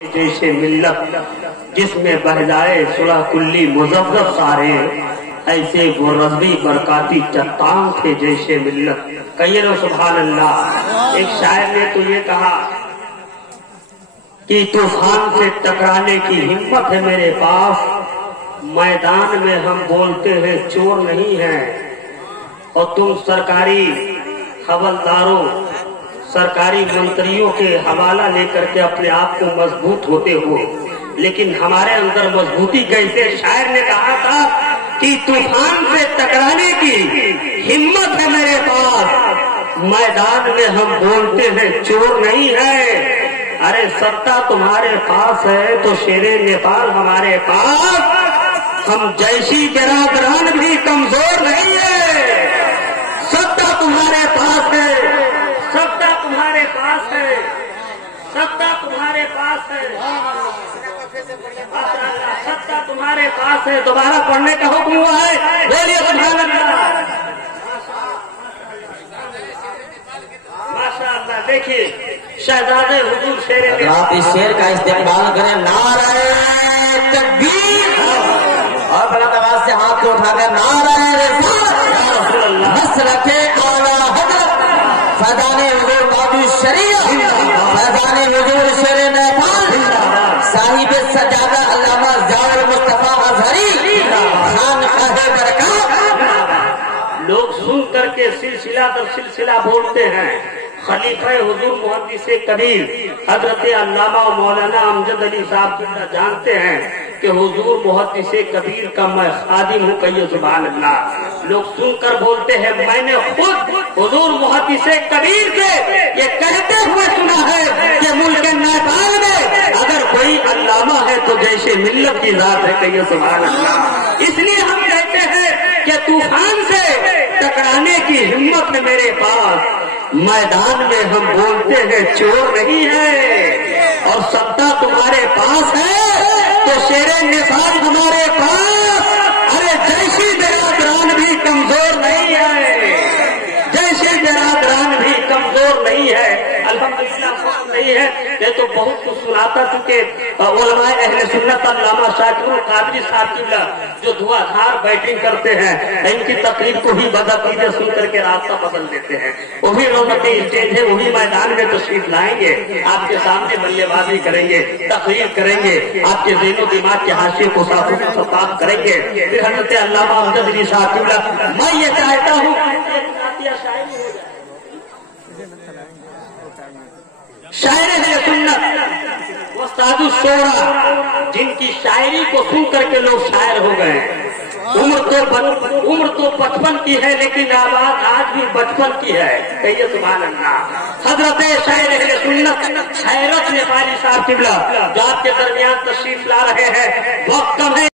جیسے ملت جس میں بہ جائے صلح کلی مزفزف سارے، ایسے وہ رضوی برکاتی چٹان تھے جیسے ملت۔ کہیے نا سبحان اللہ۔ ایک شاعر نے تو یہ کہا کہ طوفان سے ٹکرانے کی ہمت ہے میرے پاس، میدان میں ہم بولتے ہیں چور نہیں ہیں۔ اور تم سرکاری حوالداروں، سرکاری منتریوں کے حوالہ لے کر کے اپنے آپ کو مضبوط ہوتے ہو، لیکن ہمارے اندر مضبوطی کیسے؟ شاعر نے کہا تھا کہ طوفان سے ٹکرانے کی ہمت ہے میرے پاس، میدان میں ہم بولتے ہیں چور نہیں ہے۔ ارے ستا تمہارے پاس ہے تو شیر نیپال ہمارے پاس، ہم جیسی برادران بھی کمزور نہیں ہے۔ ستا تمہارے پاس ہے، ستا تمہارے پاس ہے، ستا تمہارے پاس ہے، ستا تمہارے پاس ہے۔ دوبارہ پڑھنے کا حکم ہوا ہے، بولیے سبحان اللہ۔ ماشاء اللہ۔ دیکھیے شہزادے حضور شیر، آپ اس شیر کا استقبال کریں، نعرہ تکبیر، اور بلند آواز سے ہاتھ کو اٹھا کر نعرہ رسالت، مسلک اعلیٰ حضرت فیضان حضور بابی شریعت، فیضان حضور شیر نیپال، صاحب سجادہ علامہ ضیاء المصطفیٰ اظہری خانقاہ برکات۔ لوگ سن کر کے سلسلہ در سلسلہ بولتے ہیں۔ خلیفہ حضور محدث کبیر حضرت علامہ مولانا امجد علی صاحب جانتے ہیں کہ حضور محدث کبیر کا میں خادم ہوں۔ کہیے سبحان اللہ۔ لوگ سن کر بولتے ہیں میں نے خود حضور محدث کبیر سے یہ کہتے ہوئے سنا ہے کہ ملک نیپال میں اگر کوئی علامہ ہے تو جیسے ملت کی ذات ہے۔ کہیے سبحان اللہ۔ اس لیے ہم کہتے ہیں کہ طوفان سے ٹکرانے کی ہمت ہے میرے پاس، میدان میں ہم بولتے ہیں چور نہیں ہے۔ اور ستا تمہارے پاس ہے تو شیر نثار ہمارے پاس، ارے جیسی برادران بھی کمزور نہیں ہے، جیسی برادران بھی کمزور نہیں ہے۔ الحمدللہ نہیں ہے یہ تو بہت کچھ سناتا، چونکہ علماء اہل سنت علامہ شاکر القادری صاحب کی جو دھواں دھار بیٹنگ کرتے ہیں، ان کی تقریب کو بھی بدعقیدہ سن کر کے راستہ بدل دیتے ہیں۔ وہی رونقیں اسٹیج ہے، وہی میدان میں تشریف لائیں گے، آپ کے سامنے بلے بازی کریں گے، تقریر کریں گے، آپ کے ذہن و دماغ کے حاشیے کو صاف کریں گے۔ پھر حضرت علامہ امجد علی صاحب کی میں یہ چاہتا ہوں شاعر اہل سنت استاد الشورا، جن کی شاعری کو سن کر کے لوگ شاعر ہو گئے۔ عمر تو 55 کی ہے لیکن آواز آج بھی بچپن کی ہے۔ کہیے سبحان اللہ۔ حضرت شاعر اہل سنت حیرت نیپالی صاحب قبلہ جو آپ کے درمیان تشریف لا رہے ہیں، وقت کم ہے۔